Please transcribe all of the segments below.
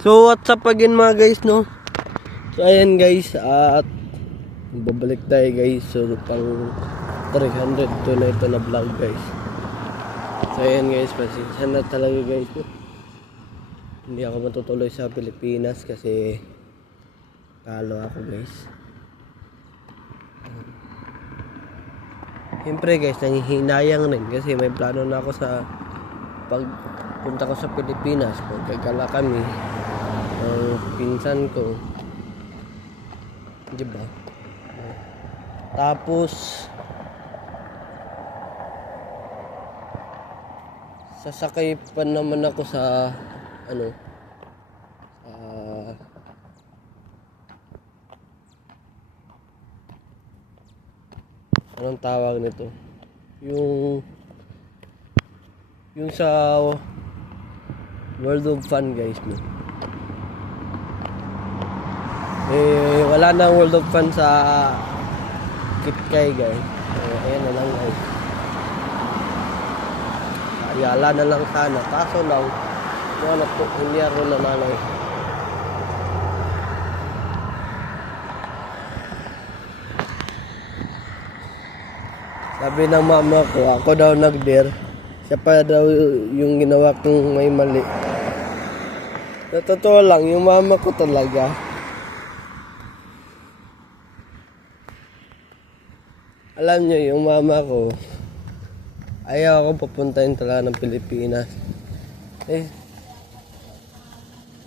So what's up again mga guys, no? So ayan guys, at babalik tayo guys. So pang 300 to na ito na vlog guys. So ayan guys, pasensya na talaga guys, no? Hindi ako matutuloy sa Pilipinas kasi talo ako guys. Siyempre guys, nangihinayang rin kasi may plano na ako sa pagpunta ko sa Pilipinas. Magkagala kami ang pinsan ko, diba? Tapos sasakay pa naman ako sa anong tawag nito, yung sa World of Fun guys, no? Wala nang World of Fun sa Kitkay guys. Ayan na lang guys. Ayala na lang sana, kaso lang hindi ako nananay. Sabi ng mama ko, ako daw nag-dare. Siya pa daw yung ginawa kong may mali. Sa totoo lang, yung mama ko talaga. Alam nyo, yung mama ko, ayaw akong papuntahin talaga ng Pilipinas.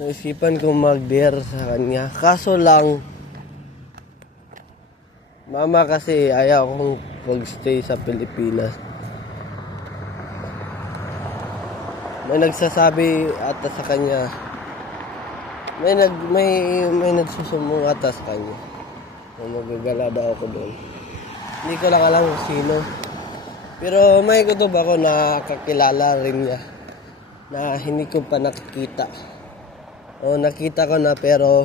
Naisipan ko mag-dare sa kanya. Kaso lang, mama kasi ayaw akong mag-stay sa Pilipinas. May nagsasabi ata sa kanya, may nagsusumbong ata sa kanya na magagala daw ako doon. Hindi ko lang alam kung sino, pero may kutob ako na kakilala rin niya na hindi ko pa nakikita. O nakita ko na pero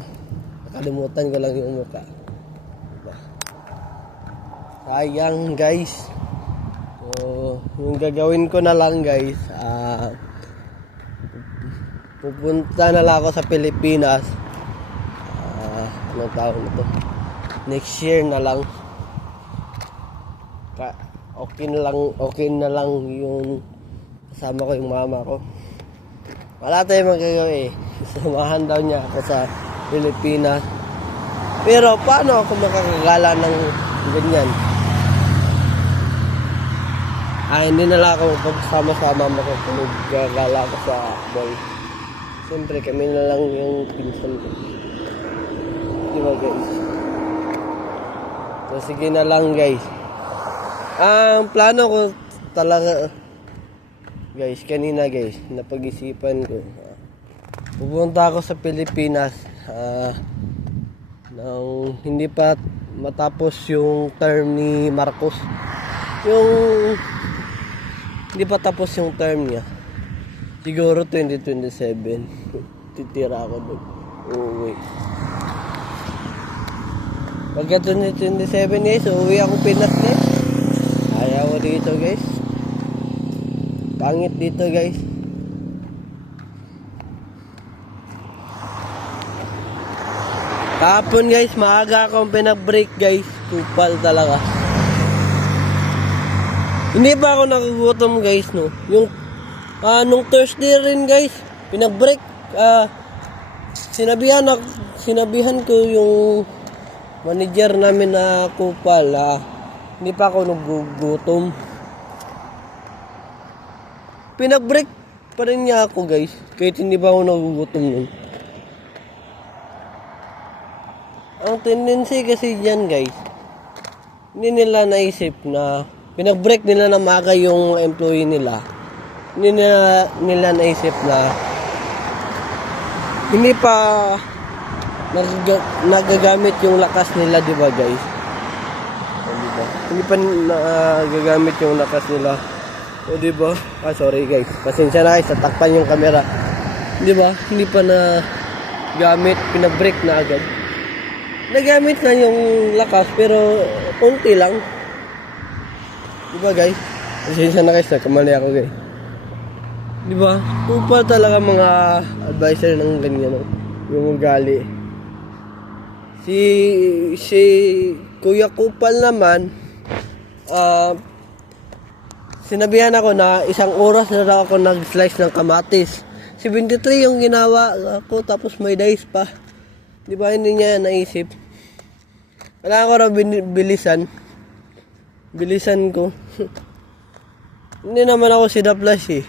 nakalimutan ko lang yung mukha. Sayang guys. So yung gagawin ko na lang guys, pupunta na lang ako sa Pilipinas. Anong tawag na to? Next year na lang. Okay na lang yung kasama ko yung mama ko. Wala tayong magagawa eh. Samahan daw niya ako sa Pilipinas. Pero paano ako makakagala ng ganyan? Hindi na lang ako pagsama-sama makakagala ako sa mall. Siyempre kami na lang yung pinsan ko. Diba guys? So sige na lang guys. Ang plano ko talaga guys, kanina guys, napag-isipan ko. Pupunta ako sa Pilipinas nang hindi pa matapos yung term ni Marcos. Yung hindi pa tapos yung term niya. Siguro 2027 titira ako doon. Uuwi. Pagka 2027 guys, uuwi ako Pinas guys. Ayaw ko dito guys. Pangit dito guys. Kahapon guys, maaga akong pinag-break guys. Kupal talaga. Hindi pa ako nagugutom guys, no. Yung nung Thursday rin guys, pinag-break. Sinabihan ko yung manager namin na kupal. Hindi pa ako nagugutom. Pinag-break pa rin niya ako guys, kahit hindi pa ako nagugutom nun. Ang tendency kasi dyan guys, hindi nila naisip na pinag-break nila na maga yung employee nila. Hindi nila naisip na hindi pa nagagamit yung lakas nila, diba guys? Diba? Hindi pa nagagamit yung lakas nila. O diba? Sorry guys. Pasensya na guys, tatakpan yung camera. Diba? Hindi pa na gamit, pinag-break na agad. Nagamit na yung lakas pero konti lang. Diba guys? Pasensya na guys, nakamali ako guys. Di ba? Kupal talaga mga advisor ng ganyan, no? Yung ugali. Si Kuya Kupal naman, sinabihan ako na 1 oras na raw ako nag-slice ng kamatis. 73 yung ginawa ako, tapos may dice pa. Di ba hindi niya naisip? Kailangan ko raw bilisan ko. Hindi naman ako si The Flash eh.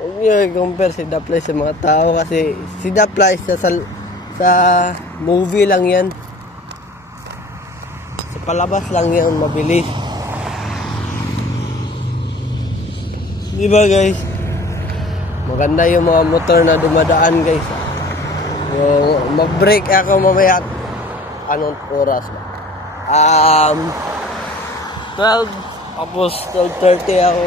Huwag niyo i-compare si The Flash sa mga tao kasi si The Flash sa movie lang yan. Sa palabas lang yan, mabilis. Di ba guys? Maganda yung mga motor na dumadaan guys. Yung mag-break ako mamaya. Anong oras ba? 12. Tapos 12:30 ako.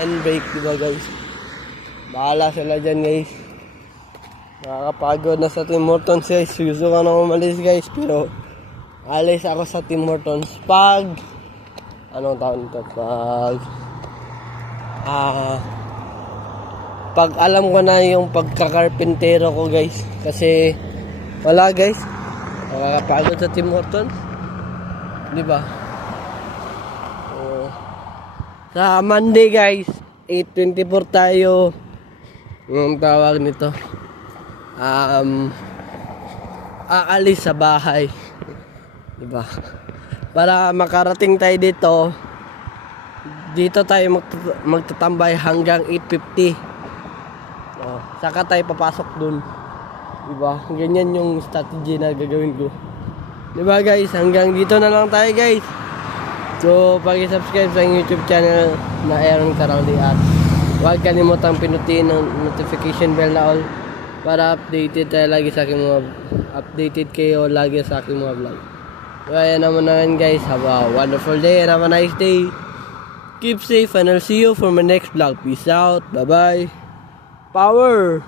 Break, diba guys? Bahala sila dyan guys. Nakakapagod na sa Tim Hortons guys. Gusto ko na umalis guys. Pero alis ako sa Tim Hortons pag anong taon ito? Pag alam ko na yung pagkakarpintero ko guys. Kasi wala guys. Nakakapagod sa Tim Hortons. Diba? Sa Monday guys, 8:24 tayo. Anong tawag nito? Aalis sa bahay. Diba? Para makarating tayo dito tayo magtatambay hanggang 8:50. Saka tayo papasok dun. Diba? Ganyan yung strategy na gagawin ko. Diba guys? Hanggang dito na lang tayo guys. So, pag-subscribe sa YouTube channel na Aaron Caraldi at huwag kalimutang pinutin ng notification bell na all para updated kayo lagi sa aking mga vlog. So, ayan naman guys. Have a wonderful day and have a nice day. Keep safe and I'll see you for my next vlog. Peace out. Bye-bye. Power!